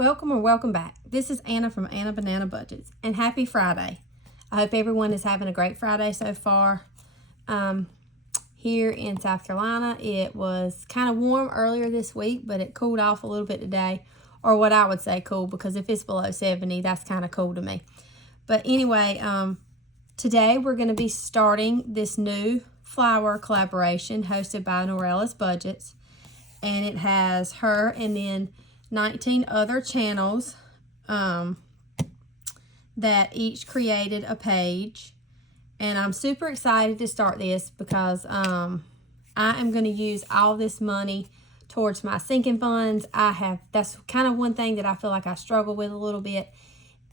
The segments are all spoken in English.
Welcome or welcome back. This is Anna from Anna Banana Budgets, and happy Friday. I hope everyone is having a great Friday so far. Here in South Carolina, it was kind of warm earlier this week, but it cooled off a little bit today, or what I would say cool, because if it's below 70, that's kind of cool to me. But anyway, today we're going to be starting this new flower collaboration hosted by Norella's Budgets, and it has her and then 19 other channels that each created a page. And I'm super excited to start this because I am going to use all this money towards my sinking funds. That's kind of one thing that I feel like I struggle with a little bit,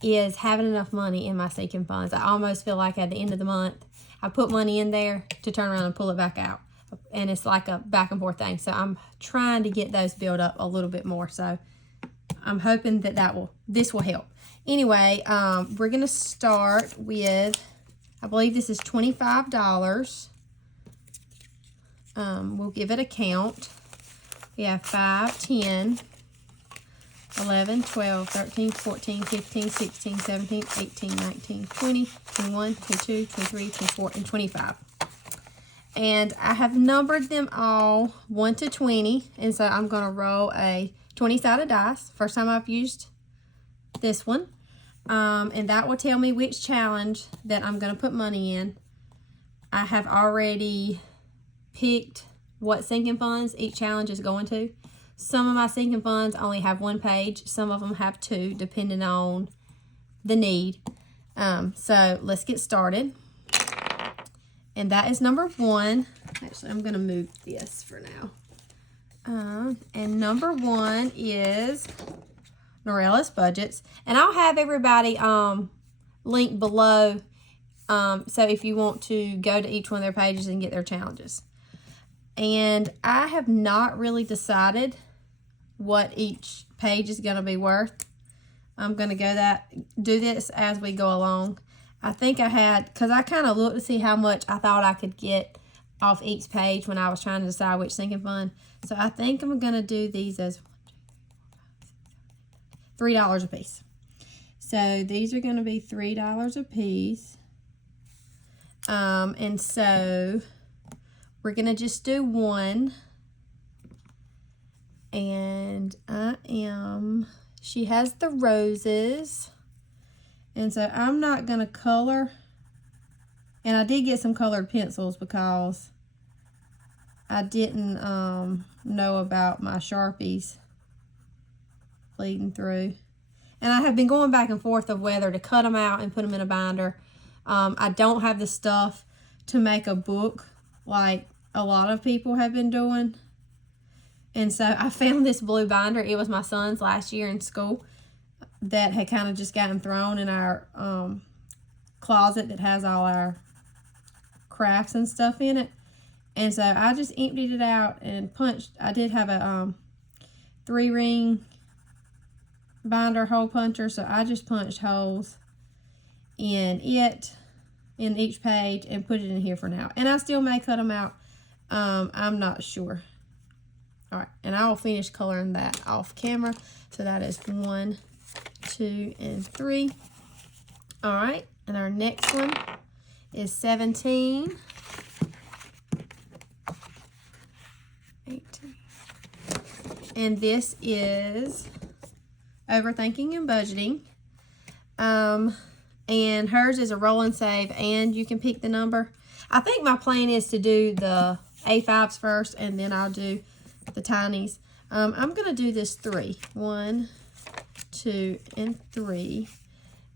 is having enough money in my sinking funds. I almost feel like at the end of the month I put money in there to turn around and pull it back out, and it's like a back and forth thing. So I'm trying to get those built up a little bit more. So I'm hoping that this will help. Anyway, we're going to start with, I believe this is $25. We'll give it a count. We have 5, 10, 11, 12, 13, 14, 15, 16, 17, 18, 19, 20, 21, 22, 23, 24, and 25. And I have numbered them all 1 to 20. And so I'm going to roll a 20-sided dice. First time I've used this one. And that will tell me which challenge that I'm going to put money in. I have already picked what sinking funds each challenge is going to. Some of my sinking funds only have 1 page. Some of them have 2, depending on the need. So let's get started. And that is number 1. Actually, I'm going to move this for now. And number 1 is Norella's Budgets. And I'll have everybody linked below. So if you want to go to each one of their pages and get their challenges. And I have not really decided what each page is going to be worth. I'm going to do this as we go along. I think I had, because I kind of looked to see how much I thought I could get off each page when I was trying to decide which sinking fund. So I think I'm going to do these as $3 a piece. So these are going to be $3 a piece. And so we're going to just do 1. And she has the roses. And so I'm not going to color. And I did get some colored pencils because I didn't know about my Sharpies bleeding through. And I have been going back and forth of whether to cut them out and put them in a binder. I don't have the stuff to make a book like a lot of people have been doing. And so I found this blue binder. It was my son's last year in school that had kind of just gotten thrown in our closet that has all our crafts and stuff in it. And so I just emptied it out and punched. I did have a 3-ring binder hole puncher, so I just punched holes in each page and put it in here for now. And I still may cut them out. I'm not sure. All right, and I will finish coloring that off camera. So that is 1, 2, and 3. All right, and our next one is 17, 18, and this is Overthinking and Budgeting. And hers is a roll and save, and you can pick the number. I think my plan is to do the A5s first, and then I'll do the tinies. I'm going to do this 3. 1, 2, and 3.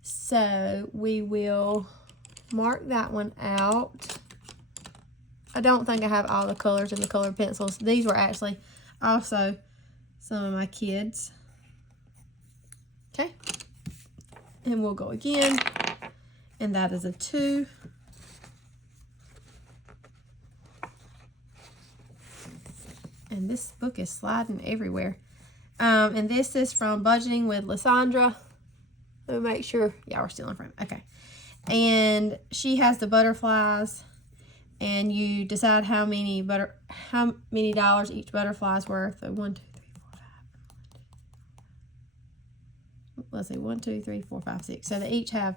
So we will mark that one out. I don't think I have all the colors and the colored pencils. These were actually also some of my kids. Okay. And we'll go again. And that is a 2. And this book is sliding everywhere. And this is from Budgeting with Lysandra. Let me make sure. Yeah, we're still in frame. Okay. And she has the butterflies. And you decide how many dollars each butterfly is worth. So 1, 2, 3, 4, 5. let's see, 1, 2, 3, 4, 5, 6. So they each have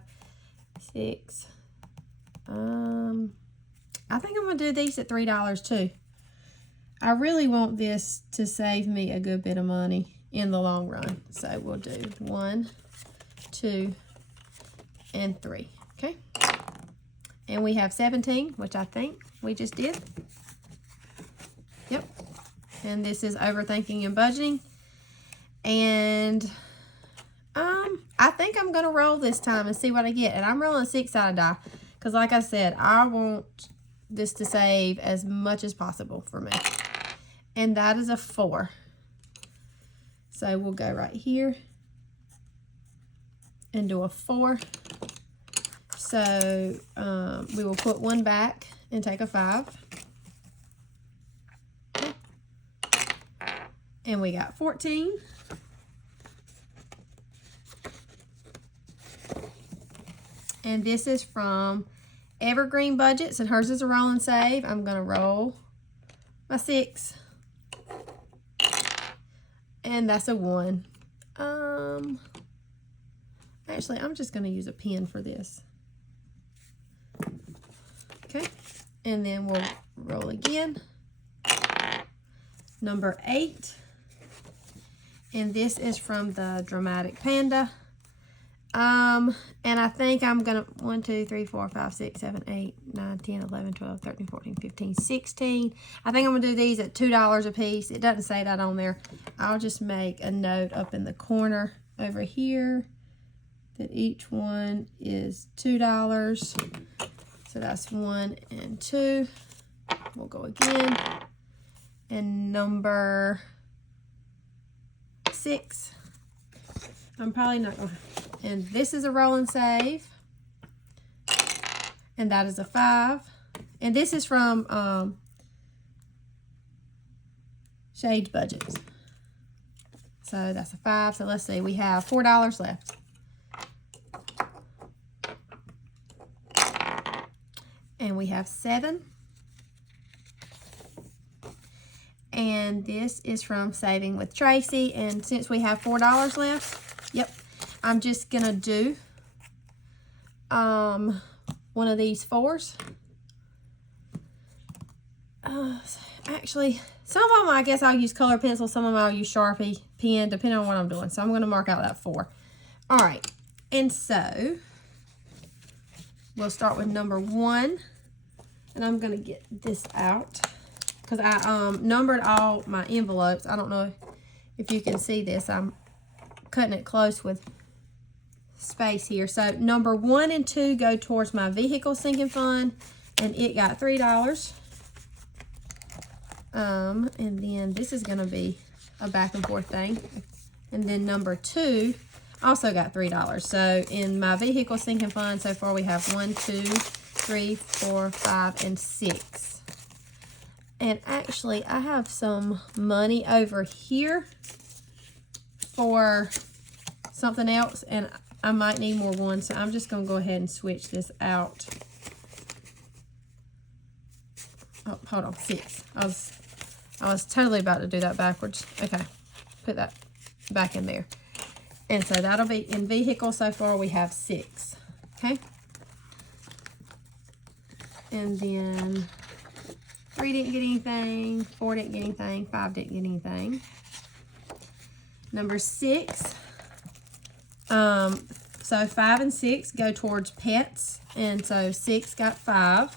6. I think I'm going to do these at $3 too. I really want this to save me a good bit of money in the long run. So we'll do 1, 2, and 3. Okay. And we have 17, which I think we just did. Yep. And this is overthinking and budgeting. And I think I'm going to roll this time and see what I get. And I'm rolling a 6-sided die. Because like I said, I want this to save as much as possible for me. And that is a 4. So we'll go right here and do a 4. So we will put 1 back and take a 5. And we got 14. And this is from Evergreen Budgets, and hers is a roll and save. I'm going to roll my 6. And that's a 1. Actually, I'm just going to use a pen for this. Okay. And then we'll roll again. Number 8. And this is from the Dramatic Panda. And I think I'm going to 1, 2, 3, 4, 5, 6, 7, 8, 9, 10, 11, 12, 13, 14, 15, 16. I think I'm going to do these at $2 a piece. It doesn't say that on there. I'll just make a note up in the corner over here that each one is $2. So that's 1 and 2. We'll go again. And number 6. I'm probably not going to. And this is a roll and save. And that is a 5. And this is from Shades Budgets. So that's a 5. So let's see. We have $4 left. And we have 7. And this is from Saving with Tracy. And since we have $4 left, yep, I'm just going to do one of these 4s. Actually, some of them I guess I'll use color pencil. Some of them I'll use Sharpie pen, depending on what I'm doing. So I'm going to mark out that 4. All right. And so we'll start with number 1. And I'm going to get this out because I numbered all my envelopes. I don't know if you can see this. I'm cutting it close with space here. So number 1 and 2 go towards my vehicle sinking fund, and it got $3. And then this is going to be a back and forth thing. And then number 2 also got $3. So in my vehicle sinking fund so far we have 1, 2, 3, 4, 5, and 6. And actually I have some money over here for something else, and I might need more ones, so I'm just going to go ahead and switch this out. Oh, hold on, 6. I was totally about to do that backwards. Okay, put that back in there. And so that'll be in vehicle so far we have 6. Okay. And then 3 didn't get anything, 4 didn't get anything, 5 didn't get anything. Number 6. So 5 and 6 go towards pets, and so 6 got 5.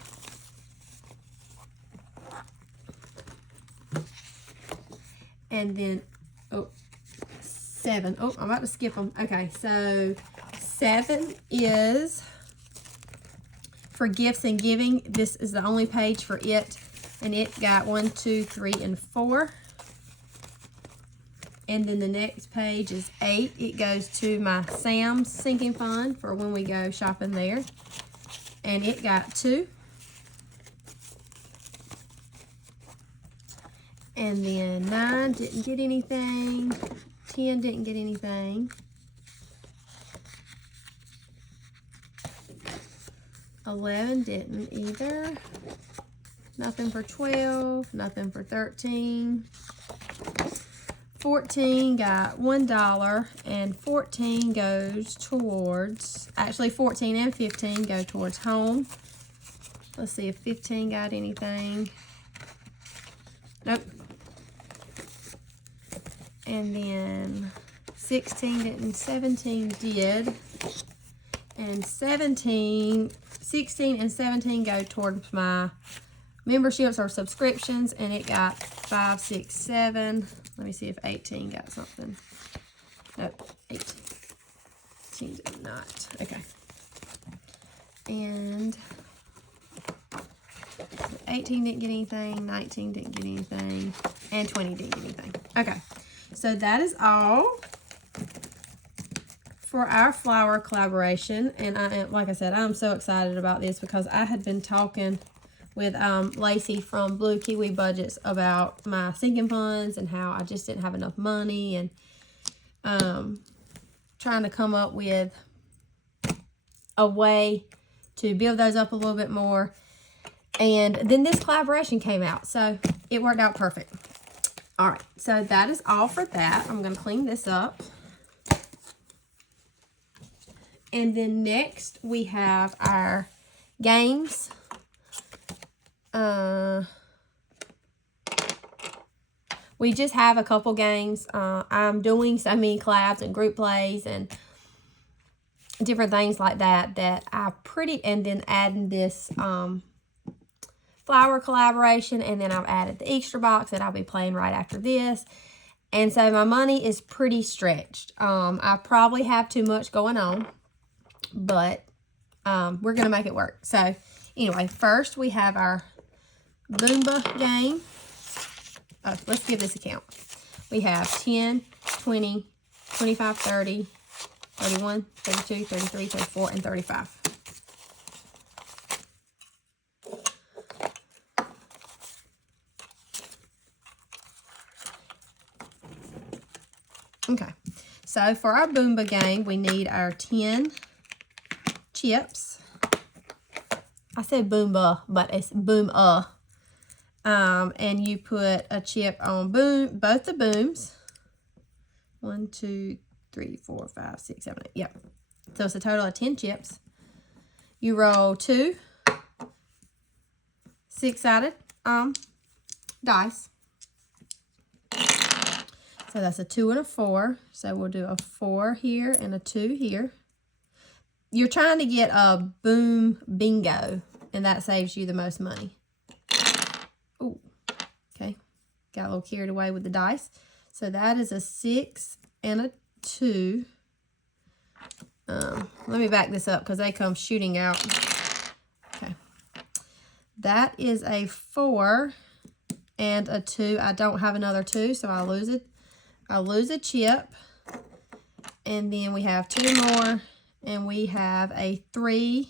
And then 7. Oh, I'm about to skip them. Okay, so 7 is for gifts and giving. This is the only page for it, and it got 1, 2, 3, and 4. And then the next page is 8. It goes to my Sam's sinking fund for when we go shopping there. And it got 2. And then 9 didn't get anything. 10 didn't get anything. 11 didn't either. Nothing for 12. Nothing for 13. 14 got $1, and 14 goes towards, actually 14 and 15 go towards home. Let's see if 15 got anything. Nope. And then 16 didn't, 17 did. And 16 and 17 go towards my memberships or subscriptions, and it got 5, 6, 7. Let me see if 18 got something. Nope, 18 did not. Okay. And 18 didn't get anything, 19 didn't get anything, and 20 didn't get anything. Okay, so that is all for our flower collaboration. And like I said, I'm so excited about this because I had been talking with Lacey from Blue Kiwi Budgets about my sinking funds and how I just didn't have enough money, and trying to come up with a way to build those up a little bit more. And then this collaboration came out, so it worked out perfect. All right, so that is all for that. I'm going to clean this up. And then next we have our games. We just have a couple games. I'm doing so many collabs and group plays and different things like that and then adding this flower collaboration, and then I've added the Easter box that I'll be playing right after this. And so my money is pretty stretched. I probably have too much going on, but we're going to make it work. So anyway, first we have our Boomba game. Let's give this a count. We have 10, 20, 25, 30, 31, 32, 33, 34, and 35. Okay, so for our Boomba game, we need our 10 chips. I said Boomba, but it's Boom-a. And you put a chip on both the booms. 1, 2, 3, 4, 5, 6, 7, 8. Yep. So it's a total of 10 chips. You roll 2 6-sided dice. So that's a 2 and a 4. So we'll do a 4 here and a 2 here. You're trying to get a boom bingo, and that saves you the most money. Ooh, okay. Got a little carried away with the dice. So that is a 6 and a 2. Let me back this up because they come shooting out. Okay. That is a 4 and a 2. I don't have another 2, so I'll lose it. I'll lose a chip. And then we have 2 more. And we have a 3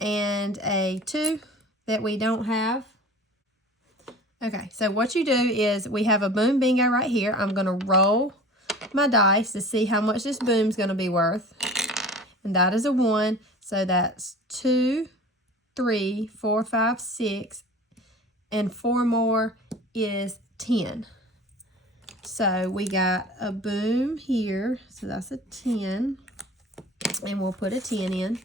and a 2 that we don't have. Okay, so what you do is we have a boom bingo right here. I'm going to roll my dice to see how much this boom's going to be worth. And that is a 1. So that's 2, 3, 4, 5, 6. And 4 more is 10. So we got a boom here. So that's a 10. And we'll put a 10 in.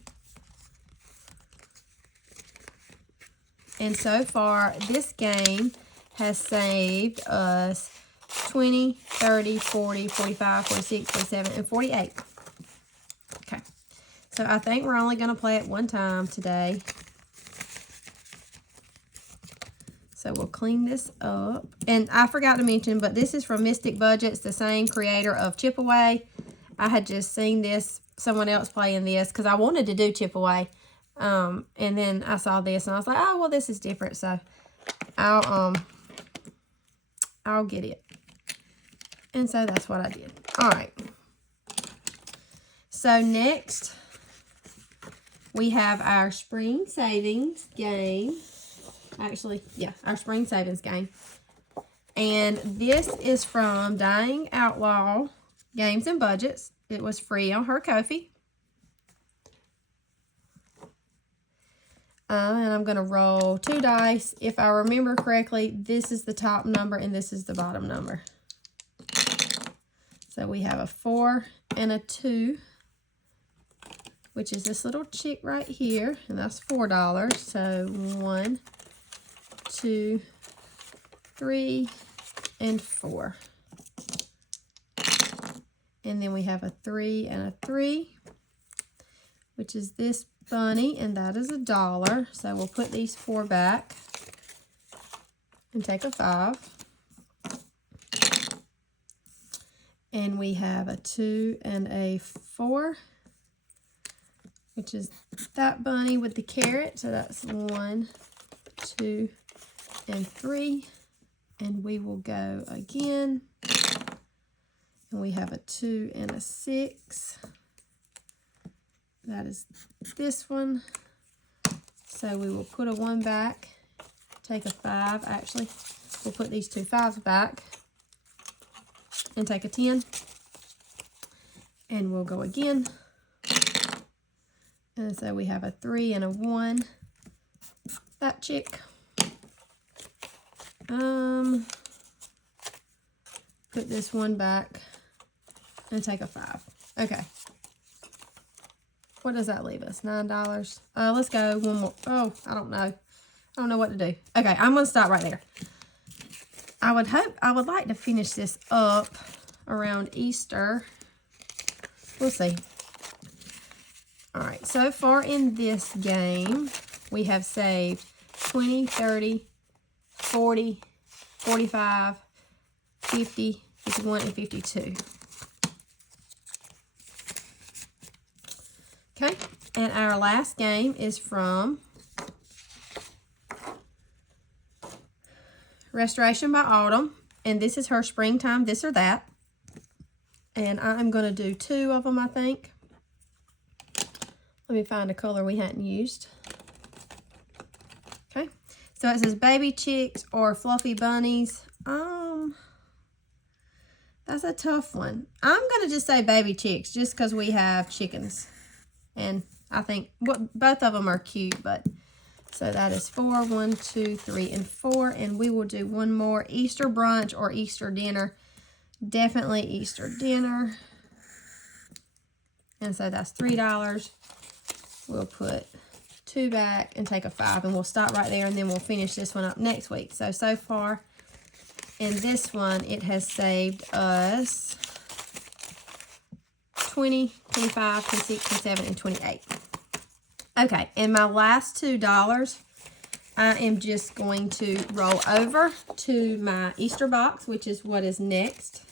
And so far, this game has saved us 20, 30, 40, 45, 46, 47, and 48. Okay. So I think we're only going to play it one time today. So we'll clean this up. And I forgot to mention, but this is from Mystic Budgets, the same creator of Chip Away. I had just seen this, someone else playing this, because I wanted to do Chip Away. And then I saw this, and I was like, oh, well, this is different. So I'll get it. And so that's what I did. All right. So next, we have our Spring Savings game. Actually, yeah, our Spring Savings game. And this is from Dying Outlaw Games and Budgets. It was free on her Ko-fi. And I'm going to roll 2 dice. If I remember correctly, this is the top number and this is the bottom number. So we have a 4 and a 2, which is this little chick right here, and that's $4. So 1, 2, 3, and 4. And then we have a 3 and a 3, which is this bunny, and that is $1. So we'll put these 4 back and take a 5. And we have a 2 and a 4, which is that bunny with the carrot. So that's 1, 2, and 3. And we will go again. And we have a 2 and a 6. That is this one. So we will put a 1 back, take a 5. Actually, we'll put these 2 5s back and take a 10. And we'll go again. And so we have a 3 and a 1. That chick. Put this 1 back and take a 5. Okay. What does that leave us? $9. Let's go one more. Oh, I don't know. I don't know what to do. Okay, I'm going to stop right there. I would like to finish this up around Easter. We'll see. All right, so far in this game, we have saved 20, 30, 40, 45, 50, 51, and 52. Okay, and our last game is from Restoration by Autumn, and this is her springtime, this or that. And I'm going to do 2 of them, I think. Let me find a color we hadn't used. Okay, so it says baby chicks or fluffy bunnies. That's a tough one. I'm going to just say baby chicks just because we have chickens. And I think both of them are cute, but so that is 4, 1, 2, 3, and 4. And we will do one more, Easter brunch or Easter dinner. Definitely Easter dinner. And so that's $3. We'll put 2 back and take a 5, and we'll stop right there, and then we'll finish this one up next week. So far in this one, it has saved us 20, 25, 26, 27, and 28. Okay, and my last $2, I am just going to roll over to my Easter box, which is what is next.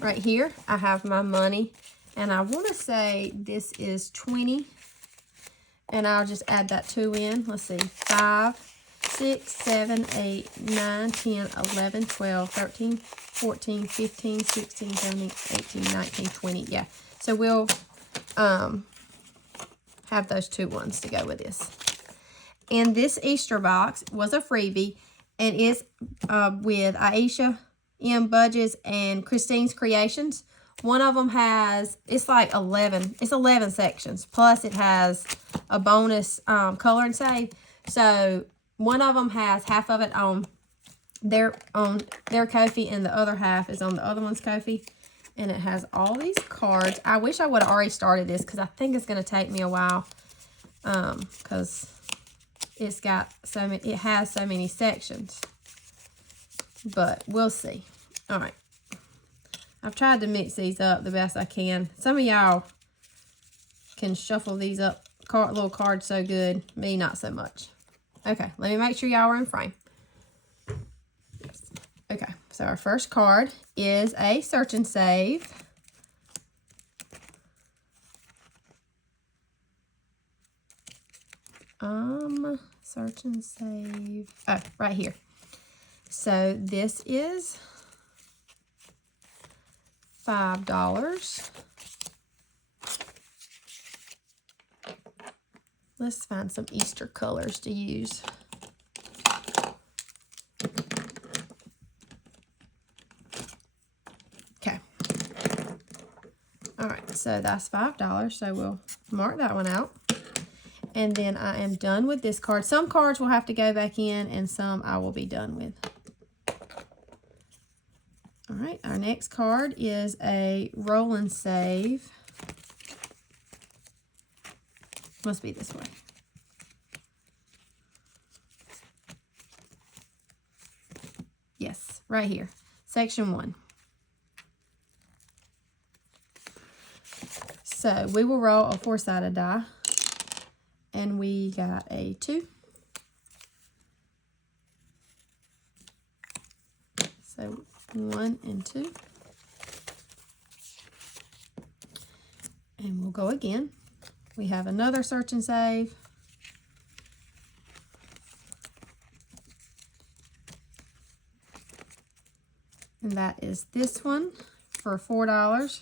Right here, I have my money, and I want to say this is 20, and I'll just add that 2 in. Let's see, 5, 6, 7, 8, 9, 10, 11, 12, 13, 14, 15, 16, 17, 18, 19, 20. Yeah, so we'll have those 2 ones to go with this. And this Easter box was a freebie, and is with Aisha M. Budges and Christine's Creations. One of them has, it's like 11, it's 11 sections, plus it has a bonus color and save. So one of them has half of it on their Ko-fi, and the other half is on the other one's Ko-fi. And it has all these cards. I wish I would have already started this because I think it's going to take me a while. Because it's got so many, it has so many sections. But we'll see. All right. I've tried to mix these up the best I can. Some of y'all can shuffle these up, little cards so good. Me, not so much. Okay, let me make sure y'all are in frame. Yes. Okay, so our first card is a search and save. Search and save. Oh, right here. So this is $5. Let's find some Easter colors to use. Okay. All right, so that's $5. So we'll mark that one out. And then I am done with this card. Some cards will have to go back in and some I will be done with. All right, our next card is a roll and save. Must be this way. Yes, right here. Section 1. So we will roll a 4-sided die. And we got a 2. So 1 and 2. And we'll go again. We have another search and save. And that is this one for $4.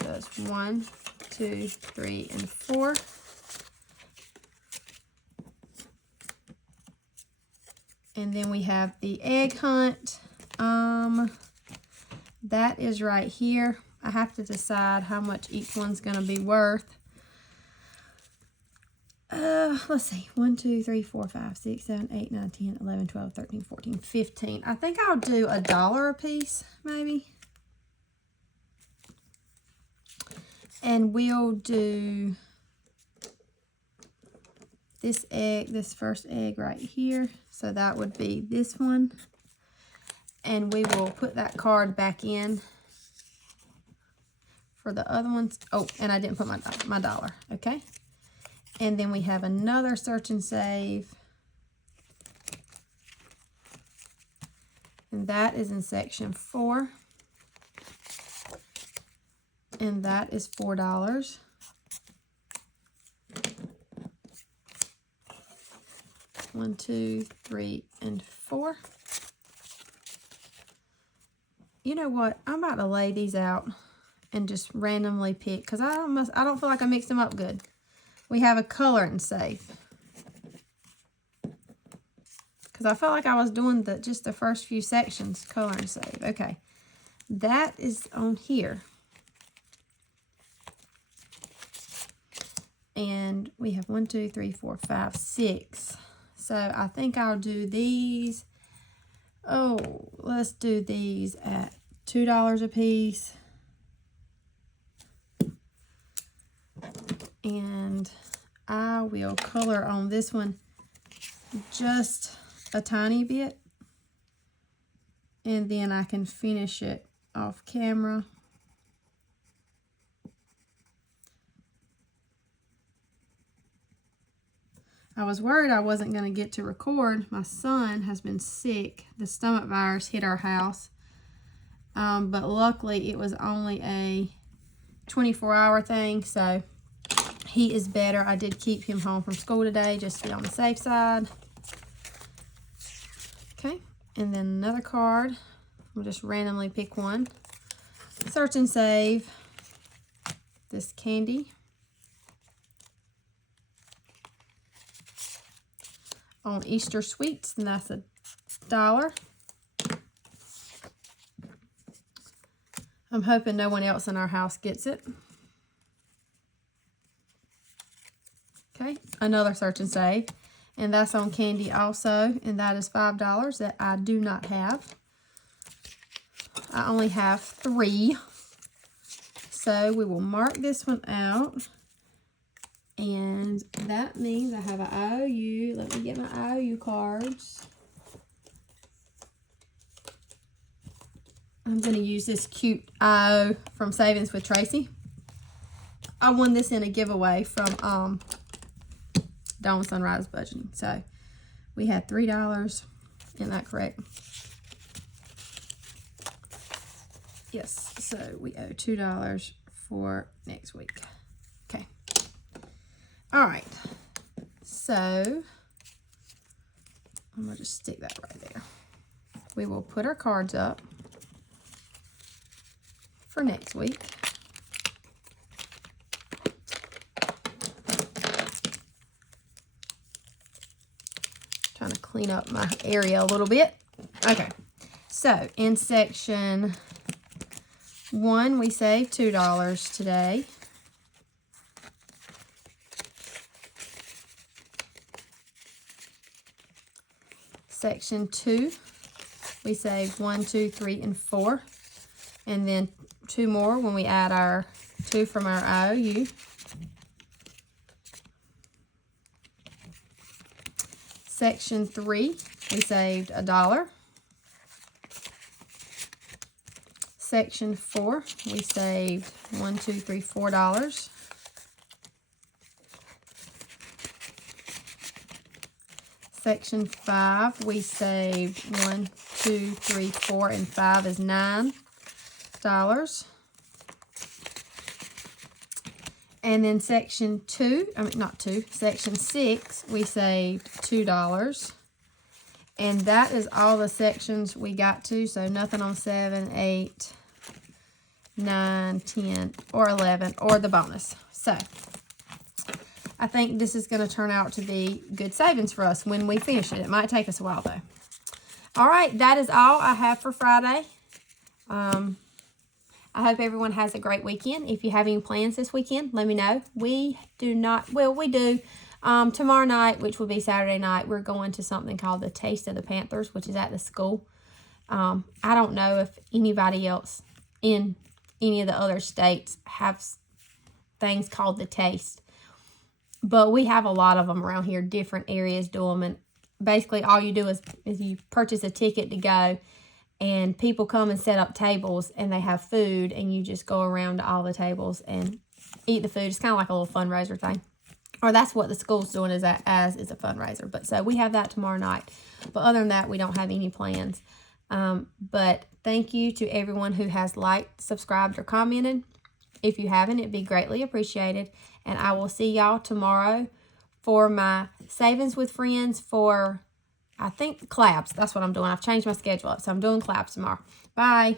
So it's 1, 2, 3, and 4. And then we have the egg hunt. That is right here. I have to decide how much each one's going to be worth. Let's see. 1, 2, 3, 4, 5, 6, 7, 8, 9, 10, 11, 12, 13, 14, 15. I think I'll do $1 a piece, maybe. And we'll do this egg, this first egg right here. So that would be this one. And we will put that card back in for the other ones. Oh, and I didn't put my dollar, okay? And then we have another search and save. And that is in section 4. And that is $4. One, 2, 3, and 4. You know what? I'm about to lay these out and just randomly pick because I don't feel like I mixed them up good. We have a color and save. Because I felt like I was doing just the first few sections, color and save. Okay. That is on here. And we have 1, 2, 3, 4, 5, 6. So I think I'll do these. Oh, let's do these at $2 a piece. And I will color on this one just a tiny bit. And then I can finish it off camera. I was worried I wasn't going to get to record. My son has been sick. The stomach virus hit our house. But luckily it was only a 24-hour thing, so he is better. I did keep him home from school today just to be on the safe side. Okay, and then another card. We'll just randomly pick one. Search and save. This candy. On Easter sweets, and that's $1. I'm hoping no one else in our house gets it. Okay, another search and save, and that's on candy also, and that is $5 that I do not have. I only have 3, so we will mark this one out. And that means I have an IOU. Let me get my IOU cards. I'm going to use this cute IO from Savings with Tracy. I won this in a giveaway from Dawn Sunrise Budgeting. So we had $3. Isn't that correct? Yes. So we owe $2 for next week. Okay. All right, so I'm going to just stick that right there. We will put our cards up for next week. Trying to clean up my area a little bit. Okay, so in section 1, we saved $2 today. Section 2, we saved 1, 2, 3, and 4. And then 2 more when we add our 2 from our IOU. Section 3, we saved $1. Section 4, we saved $1, 2, 3, $4. Section 5, we saved 1, 2, 3, 4, and 5 is $9. And then section 2, section 6, we saved $2. And that is all the sections we got to, so nothing on 7, 8, 9, 10, or 11, or the bonus. So, I think this is going to turn out to be good savings for us when we finish it. It might take us a while, though. All right, that is all I have for Friday. I hope everyone has a great weekend. If you have any plans this weekend, let me know. We do not, well, we do. Tomorrow night, which will be Saturday night, we're going to something called the Taste of the Panthers, which is at the school. I don't know if anybody else in any of the other states have things called the Taste. But we have a lot of them around here. Different areas do them. And basically all you do is you purchase a ticket to go. And people come and set up tables, and they have food, and you just go around to all the tables and eat the food. It's kind of like a little fundraiser thing. Or that's what the school's doing as a fundraiser. But so we have that tomorrow night. But other than that, we don't have any plans. But thank you to everyone who has liked, subscribed, or commented. If you haven't, it'd be greatly appreciated. And I will see y'all tomorrow for my Savings with Friends for, I think, Collabs. That's what I'm doing. I've changed my schedule up, so I'm doing Collabs tomorrow. Bye.